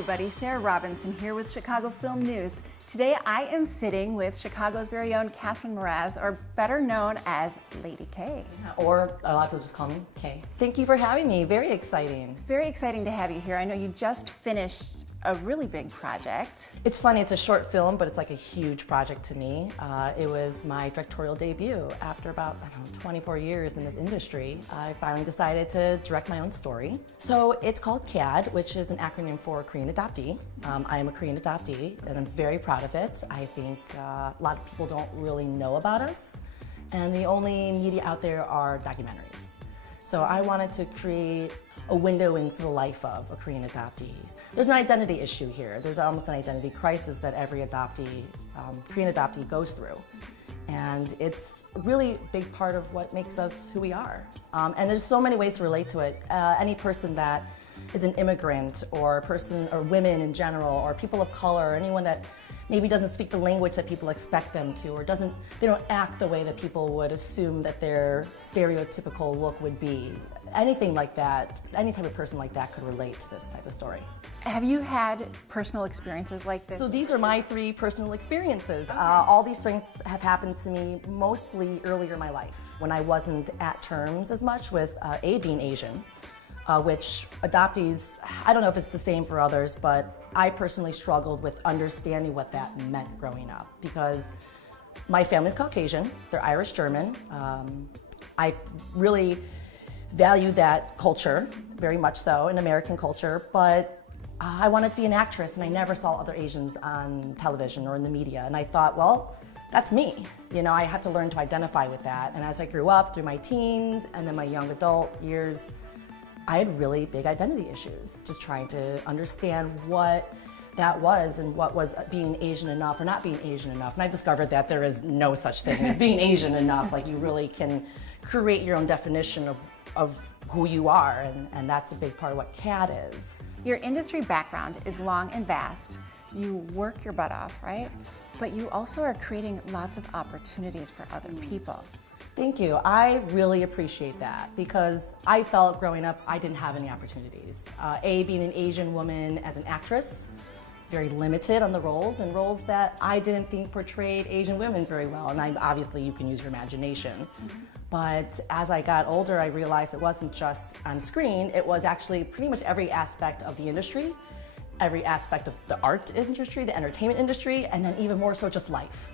everybody, Sarah Robinson here with Chicago Film News. Today I am sitting with Chicago's very own Katharin Mraz, or better known as Ladie K. Or a lot of people just call me K. Thank you for having me, very exciting. It's very exciting to have you here. I know you just finished a really big project. It's funny, it's a short film, but it's like a huge project to me. It was my directorial debut. After about, 24 years in this industry, I finally decided to direct my own story. So it's called KAD, which is an acronym for Korean Adoptee. I am a Korean adoptee, and I'm very proud of it. I think a lot of people don't really know about us, and the only media out there are documentaries. So I wanted to create a window into the life of a Korean adoptee. There's an identity issue here. There's almost an identity crisis that every adoptee, Korean adoptee goes through. And it's a really big part of what makes us who we are. And there's so many ways to relate to it. Any person that is an immigrant, or women in general, or people of color, or anyone that maybe doesn't speak the language that people expect them to, or they don't act the way that people would assume that their stereotypical look would be. Anything like that, any type of person like that could relate to this type of story. Have you had personal experiences like this? So these are my 3 personal experiences. Okay. All these things have happened to me mostly earlier in my life, when I wasn't at terms as much with being Asian, which adoptees, I don't know if it's the same for others, but I personally struggled with understanding what that meant growing up, because my family's Caucasian, they're Irish German. I really value that culture, very much so, in American culture, but I wanted to be an actress, and I never saw other Asians on television or in the media, and I thought, well, that's me. I had to learn to identify with that, and as I grew up through my teens and then my young adult years, I had really big identity issues, just trying to understand what that was and what was being Asian enough or not being Asian enough. And I discovered that there is no such thing as being Asian enough. Like, you really can create your own definition of who you are, and that's a big part of what KAD is. Your industry background is long and vast. You work your butt off, right? But you also are creating lots of opportunities for other people. Thank you. I really appreciate that, because I felt growing up I didn't have any opportunities. Being an Asian woman as an actress, very limited on the roles, and roles that I didn't think portrayed Asian women very well. And obviously you can use your imagination. But as I got older, I realized it wasn't just on screen, it was actually pretty much every aspect of the industry, every aspect of the art industry, the entertainment industry, and then even more so just life.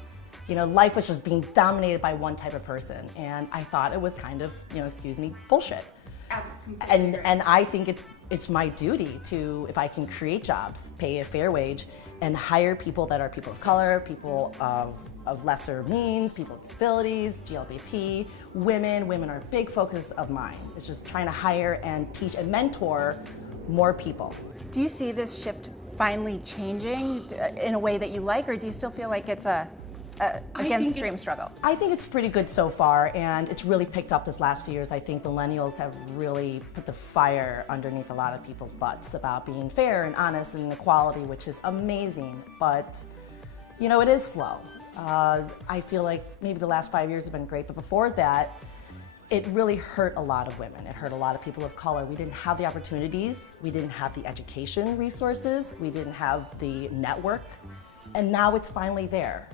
Life was just being dominated by one type of person, and I thought it was kind of, excuse me, bullshit. And I think it's my duty to, if I can create jobs, pay a fair wage, and hire people that are people of color, people of lesser means, people with disabilities, LGBT, women. Women are a big focus of mine. It's just trying to hire and teach and mentor more people. Do you see this shift finally changing in a way that you like, or do you still feel like it's against stream struggle? I think it's pretty good so far, and it's really picked up this last few years. I think millennials have really put the fire underneath a lot of people's butts about being fair and honest and equality, which is amazing, but it is slow. I feel like maybe the last 5 years have been great, but before that, it really hurt a lot of women. It hurt a lot of people of color. We didn't have the opportunities, we didn't have the education resources, we didn't have the network. And now it's finally there.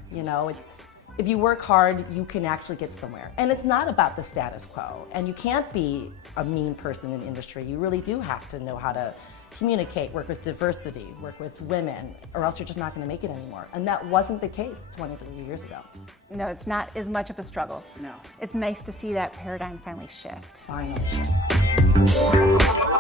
If you work hard, you can actually get somewhere. And it's not about the status quo. And you can't be a mean person in the industry. You really do have to know how to communicate, work with diversity, work with women, or else you're just not going to make it anymore. And that wasn't the case 23 years ago. No, it's not as much of a struggle. No. It's nice to see that paradigm finally shift. Finally shift.